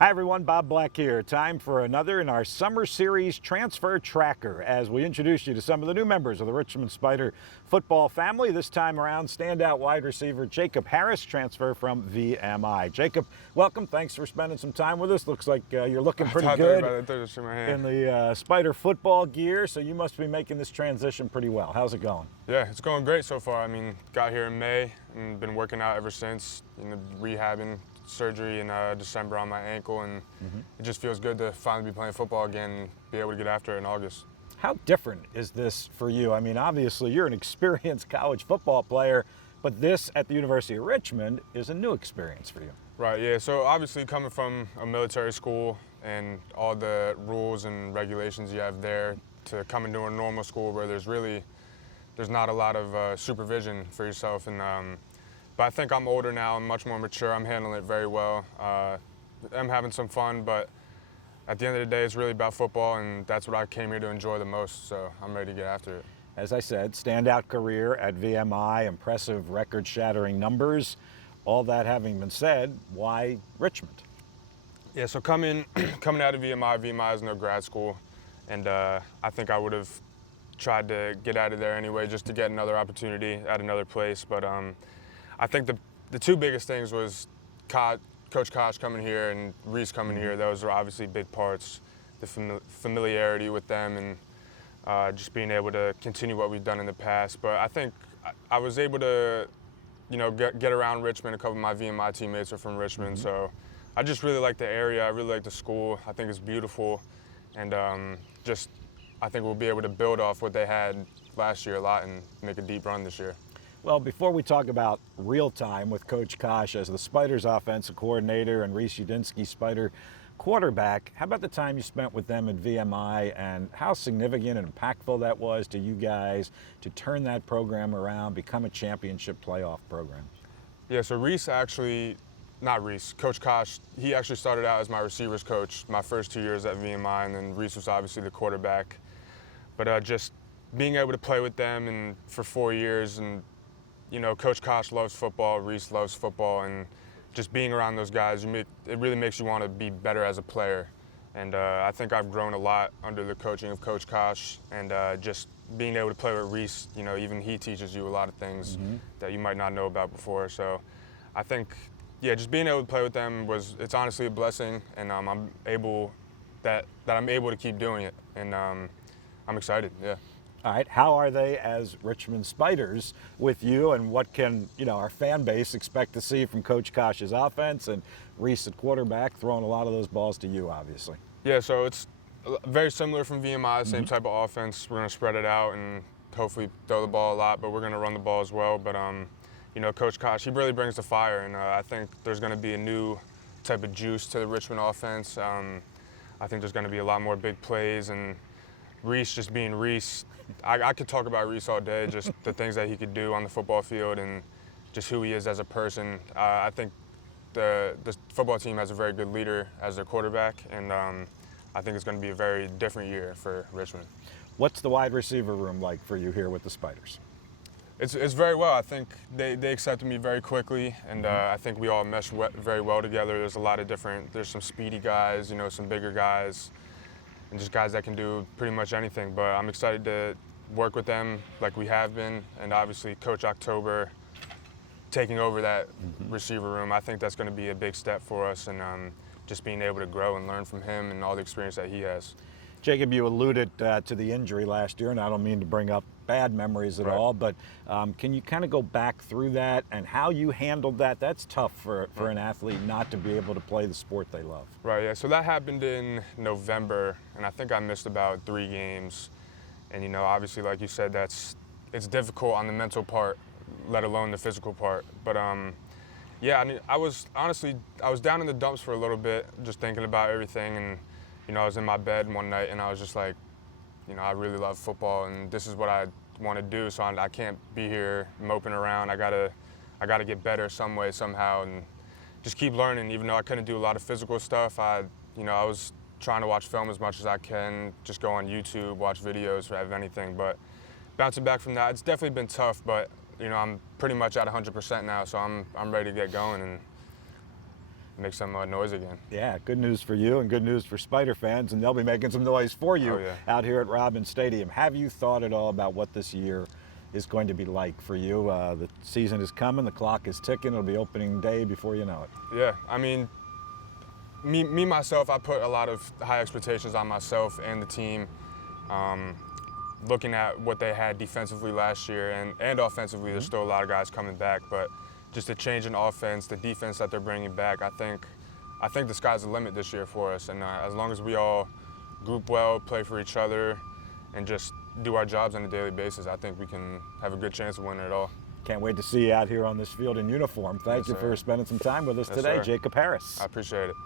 Hi everyone, Bob Black here. Time for another in our summer series transfer tracker as we introduce you to some of the new members of the Richmond Spider football family. This time around, standout wide receiver Jacob Harris, transfer from VMI. Jacob, welcome. Thanks for spending some time with us. Looks like you're looking pretty good in the Spider football gear, so you must be making this transition pretty well. How's it going? Yeah, it's going great so far. I mean, got here in May and been working out ever since, rehabbing surgery in December on my ankle, and it just feels good to finally be playing football again and be able to get after it in August. How different is this for you? I mean, obviously you're an experienced college football player, but this at the University of Richmond is a new experience for you. Right, yeah, so obviously coming from a military school and all the rules and regulations you have there to come into a normal school where there's not a lot of supervision for yourself, and but I think I'm older now, I'm much more mature, I'm handling it very well. I'm having some fun, but at the end of the day, it's really about football, and that's what I came here to enjoy the most, so I'm ready to get after it. As I said, standout career at VMI, impressive record-shattering numbers. All that having been said, why Richmond? Yeah, so coming out of VMI is no grad school, and I think I would have tried to get out of there anyway just to get another opportunity at another place, but I think the two biggest things was Coach Kosh coming here and Reese coming here. Those are obviously big parts. The familiarity with them and just being able to continue what we've done in the past. But I think I was able to, get around Richmond. A couple of my VMI teammates are from Richmond, so I just really like the area. I really like the school. I think it's beautiful, and I think we'll be able to build off what they had last year a lot and make a deep run this year. Well, before we talk about real time with Coach Kosh as the Spiders offensive coordinator and Reese Udinski Spider quarterback, how about the time you spent with them at VMI and how significant and impactful that was to you guys to turn that program around, become a championship playoff program? Yeah, so Coach Kosh, he actually started out as my receivers coach my first 2 years at VMI, and then Reese was obviously the quarterback. But just being able to play with them and for 4 years, and Coach Kosh loves football, Reese loves football, and just being around those guys, it really makes you want to be better as a player. And I think I've grown a lot under the coaching of Coach Kosh, and just being able to play with Reese, even he teaches you a lot of things that you might not know about before. So I think, just being able to play with them it's honestly a blessing, and I'm able to keep doing it, and I'm excited, yeah. All right, how are they as Richmond Spiders with you, and what can our fan base expect to see from Coach Kosh's offense and Reese at quarterback throwing a lot of those balls to you, obviously? Yeah, so it's very similar from VMI, same type of offense. We're going to spread it out and hopefully throw the ball a lot, but we're going to run the ball as well. But, Coach Kosh, he really brings the fire, and I think there's going to be a new type of juice to the Richmond offense. I think there's going to be a lot more big plays, and Reese just being Reese. I could talk about Reese all day, just the things that he could do on the football field and just who he is as a person. I think the football team has a very good leader as their quarterback, and I think it's going to be a very different year for Richmond. What's the wide receiver room like for you here with the Spiders? It's very well. I think they accepted me very quickly, and I think we all mesh very well together. There's some speedy guys, some bigger guys, and just guys that can do pretty much anything. But I'm excited to work with them like we have been, and obviously Coach October taking over that receiver room. I think that's going to be a big step for us, and just being able to grow and learn from him and all the experience that he has. Jacob, you alluded to the injury last year, and I don't mean to bring up bad memories at all, but can you kind of go back through that and how you handled that? That's tough for an athlete not to be able to play the sport they love. Right, yeah, so that happened in November, and I think I missed about 3 games. And, obviously, like you said, it's difficult on the mental part, let alone the physical part. But, I was down in the dumps for a little bit, just thinking about everything, and, I was in my bed one night, and I was just like, I really love football, and this is what I want to do, so I can't be here moping around. I gotta get better some way, somehow, and just keep learning. Even though I couldn't do a lot of physical stuff, I was trying to watch film as much as I can, just go on YouTube, watch videos of anything. But bouncing back from that, it's definitely been tough, but I'm pretty much at 100% now, so I'm ready to get going. And make some noise again. Yeah, good news for you and good news for Spider fans, and they'll be making some noise for you Oh, yeah. out here at Robins Stadium. Have you thought at all about what this year is going to be like for you? The season is coming, the clock is ticking, it'll be opening day before you know it. Yeah, I mean, me myself, I put a lot of high expectations on myself and the team. Looking at what they had defensively last year and offensively, there's still a lot of guys coming back, but just the change in offense, the defense that they're bringing back, I think the sky's the limit this year for us. And as long as we all group well, play for each other, and just do our jobs on a daily basis, I think we can have a good chance of winning it all. Can't wait to see you out here on this field in uniform. Thank Yes, you sir. for spending some time with us Yes, today, sir. Jacob Harris. I appreciate it.